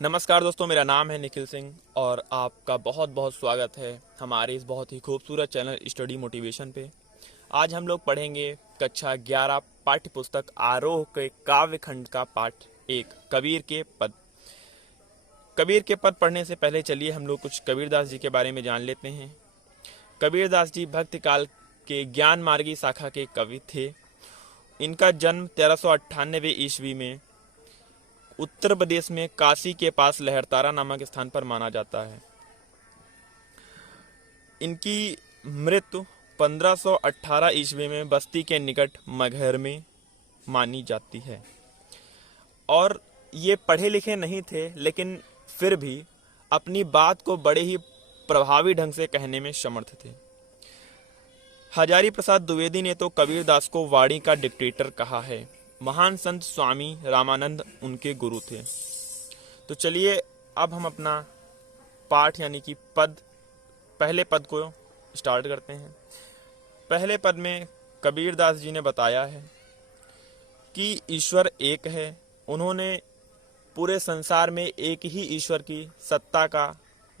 नमस्कार दोस्तों, मेरा नाम है निखिल सिंह और आपका बहुत बहुत स्वागत है हमारे इस बहुत ही खूबसूरत चैनल स्टडी मोटिवेशन पे। आज हम लोग पढ़ेंगे कक्षा 11 पाठ्य पुस्तक आरोह के काव्य खंड का पाठ 1 कबीर के पद। कबीर के पद पढ़ने से पहले चलिए हम लोग कुछ कबीरदास जी के बारे में जान लेते हैं। कबीरदास जी भक्ति काल के ज्ञान मार्गी शाखा के कवि थे। इनका जन्म 1398 ईस्वी में उत्तर प्रदेश में काशी के पास लहरतारा नामक स्थान पर माना जाता है। इनकी मृत्यु 1518 ईस्वी में बस्ती के निकट मगहर में मानी जाती है। और ये पढ़े लिखे नहीं थे, लेकिन फिर भी अपनी बात को बड़े ही प्रभावी ढंग से कहने में समर्थ थे। हजारी प्रसाद द्विवेदी ने तो कबीरदास को वाणी का डिक्टेटर कहा है। महान संत स्वामी रामानंद उनके गुरु थे। तो चलिए अब हम अपना पाठ यानी कि पहले पद को स्टार्ट करते हैं। पहले पद में कबीरदास जी ने बताया है कि ईश्वर एक है। उन्होंने पूरे संसार में एक ही ईश्वर की सत्ता का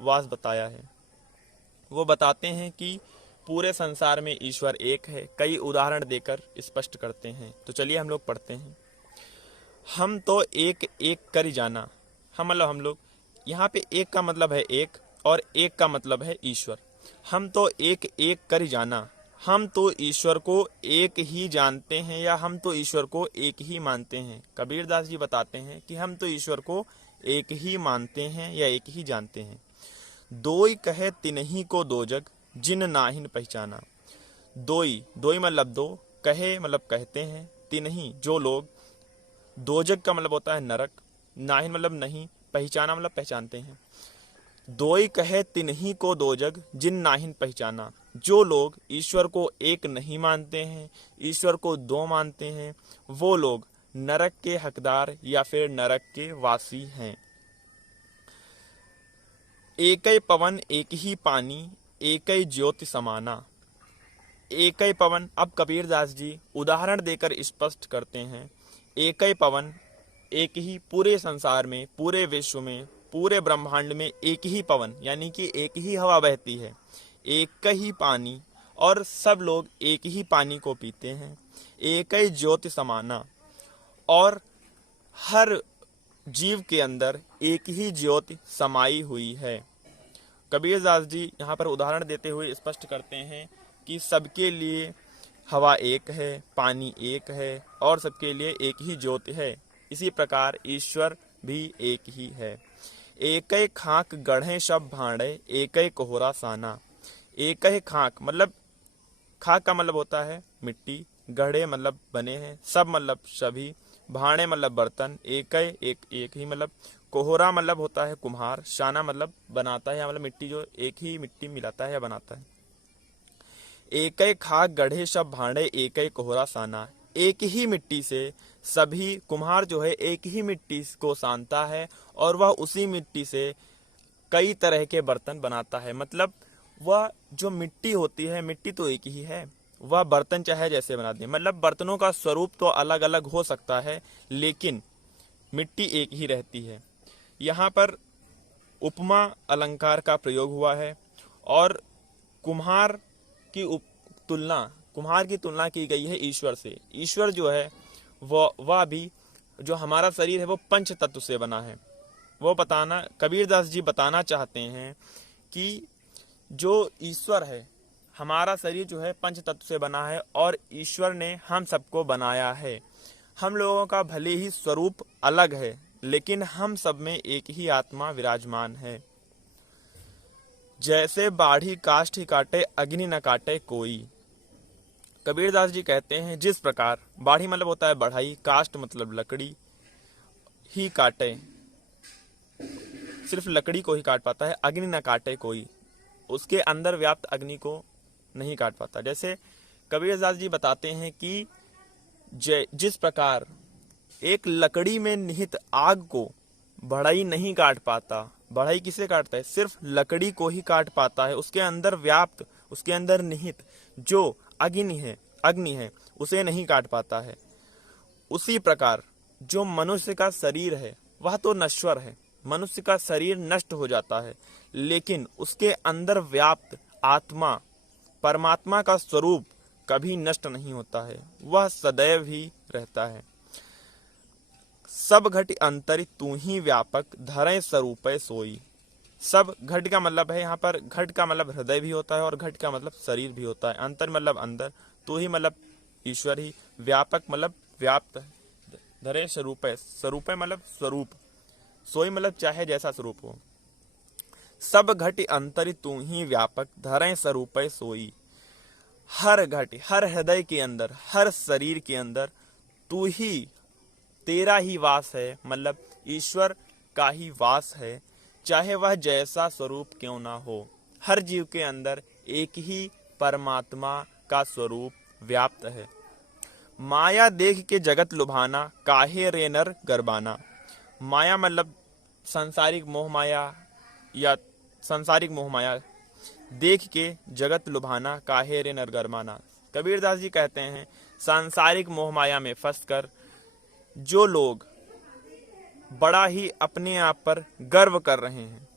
वास बताया है। वो बताते हैं कि पूरे संसार में ईश्वर एक है, कई उदाहरण देकर स्पष्ट करते हैं। तो चलिए हम लोग पढ़ते हैं। हम तो एक एक कर जाना। हम लोग यहाँ पे एक का मतलब है एक और एक का मतलब है ईश्वर। हम तो एक एक कर जाना। हम तो ईश्वर को एक ही जानते हैं या हम तो ईश्वर को एक ही मानते हैं। कबीरदास जी बताते हैं कि हम तो ईश्वर को एक ही मानते हैं या एक ही जानते हैं। दोई कहे तिन्ही को दो जग जिन नाहिन पहचाना। दोई मतलब दो, कहे मतलब कहते हैं, तिन्ही जो लोग, दोजग का मतलब होता है नरक, नाहिन मतलब नहीं, पहचाना मतलब पहचानते हैं। दोई कहे तिन्ही को दो जग जिन नाहिन पहचाना। जो लोग ईश्वर को एक नहीं मानते हैं, ईश्वर को दो मानते हैं, वो लोग नरक के हकदार या फिर नरक के वासी हैं। एकई पवन एक ही पानी एकई ज्योति समाना। एकई पवन, अब कबीरदास जी उदाहरण देकर स्पष्ट करते हैं। एकई पवन, एक ही, पूरे संसार में, पूरे विश्व में, पूरे ब्रह्मांड में एक ही पवन यानी कि एक ही हवा बहती है, एक ही पानी, और सब लोग एक ही पानी को पीते हैं। एकई ज्योति समाना, और हर जीव के अंदर एक ही ज्योति समाई हुई है। कबीरदास जी यहाँ पर उदाहरण देते हुए स्पष्ट करते हैं कि सबके लिए हवा एक है, पानी एक है और सबके लिए एक ही ज्योति है। इसी प्रकार ईश्वर भी एक ही है। एकई खाक गढ़े सब भांडे एकई कोहरा साना। एकई खाक मतलब, खाक का मतलब होता है मिट्टी, गढ़े मतलब बने हैं, सब मतलब सभी, भांडे मतलब बर्तन, एक ही मतलब, कोहरा मतलब होता है कुम्हार, शाना मतलब बनाता है या मतलब मिट्टी, जो एक ही मिट्टी मिलाता है या बनाता है। एकई खाक गढ़े सब भांडे एकई कोहरा साना। एक ही मिट्टी से सभी, कुम्हार जो है एक ही मिट्टी को सानता है और वह उसी मिट्टी से कई तरह के बर्तन बनाता है। मतलब वह जो मिट्टी होती है, मिट्टी तो एक ही है, वह बर्तन चाहे जैसे बना दे। मतलब बर्तनों का स्वरूप तो अलग अलग हो सकता है, लेकिन मिट्टी एक ही रहती है। यहाँ पर उपमा अलंकार का प्रयोग हुआ है और कुम्हार की तुलना की गई है ईश्वर से। ईश्वर जो है वह भी, जो हमारा शरीर है वो पंच तत्व से बना है। वो बताना, कबीरदास जी बताना चाहते हैं कि जो ईश्वर है, हमारा शरीर जो है पंच तत्व से बना है और ईश्वर ने हम सबको बनाया है। हम लोगों का भले ही स्वरूप अलग है, लेकिन हम सब में एक ही आत्मा विराजमान है। जैसे बाढ़ी काष्ठ ही काटे अग्नि न काटे कोई। कबीरदास जी कहते हैं जिस प्रकार बाढ़ी मतलब होता है बढ़ाई, काष्ठ मतलब लकड़ी, ही काटे सिर्फ लकड़ी को ही काट पाता है, अग्नि न काटे कोई, उसके अंदर व्याप्त अग्नि को नहीं काट पाता। जैसे कबीरदास जी बताते हैं कि जिस प्रकार एक लकड़ी में निहित आग को बढ़ई नहीं काट पाता, बढ़ई किसे काटता है, सिर्फ लकड़ी को ही काट पाता है, उसके अंदर व्याप्त, उसके अंदर निहित जो अग्नि है उसे नहीं काट पाता है। उसी प्रकार जो मनुष्य का शरीर है वह तो नश्वर है, मनुष्य का शरीर नष्ट हो जाता है, लेकिन उसके अंदर व्याप्त आत्मा, परमात्मा का स्वरूप कभी नष्ट नहीं होता है, वह सदैव ही रहता है। सब घट अंतरि तू ही व्यापक, धरे स्वरूपे सोई। सब घट का मतलब है, यहाँ पर घट का मतलब हृदय भी होता है और घट का मतलब शरीर भी होता है। अंतर मतलब अंदर, तू ही मतलब ईश्वर ही, व्यापक मतलब व्याप्त है, धरे स्वरूपे, स्वरूपे मतलब स्वरूप, सोई मतलब चाहे जैसा स्वरूप हो। सब घट अंतरि तू ही व्यापक, धरे स्वरूपे सोई। हर घट, हर हृदय के अंदर, हर शरीर के अंदर तू ही, तेरा ही वास है, मतलब ईश्वर का ही वास है, चाहे वह जैसा स्वरूप क्यों ना हो। हर जीव के अंदर एक ही परमात्मा का स्वरूप व्याप्त है। माया देख के जगत लुभाना, काहे रे नर गरबाना। माया मतलब सांसारिक मोह माया, या सांसारिक मोह माया देख के जगत लुभाना, काहे रे नर गरबाना। कबीरदास जी कहते हैं, सांसारिक मोह माया में फंसकर जो लोग बड़ा ही अपने आप पर गर्व कर रहे हैं,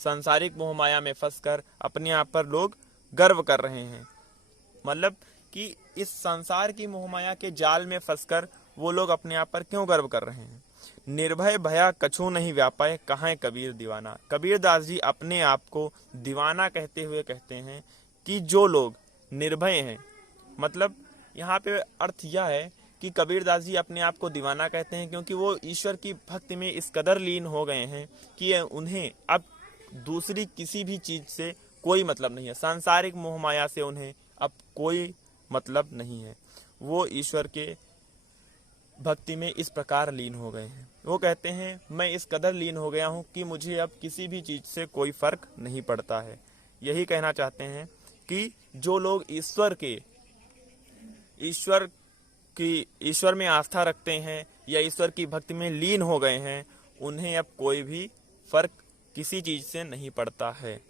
सांसारिक मोह माया में फंसकर अपने आप पर लोग गर्व कर रहे हैं, मतलब कि इस संसार की मोह माया के जाल में फंसकर वो लोग अपने आप पर क्यों गर्व कर रहे हैं। निर्भय भया कछु नहीं व्यापाय, कहाँ कबीर दीवाना। कबीरदास जी अपने आप को दीवाना कहते हुए कहते हैं कि जो लोग निर्भय हैं, मतलब यहाँ पे अर्थ यह है कि कबीरदास जी अपने आप को दीवाना कहते हैं क्योंकि वो ईश्वर की भक्ति में इस कदर लीन हो गए हैं कि उन्हें अब दूसरी किसी भी चीज से कोई मतलब नहीं है, सांसारिक मोह माया से उन्हें अब कोई मतलब नहीं है। वो ईश्वर के भक्ति में इस प्रकार लीन हो गए हैं। वो कहते हैं, मैं इस कदर लीन हो गया हूँ कि मुझे अब किसी भी चीज से कोई फर्क नहीं पड़ता है। यही कहना चाहते हैं कि जो लोग ईश्वर में आस्था रखते हैं या ईश्वर की भक्ति में लीन हो गए हैं, उन्हें अब कोई भी फर्क किसी चीज से नहीं पड़ता है।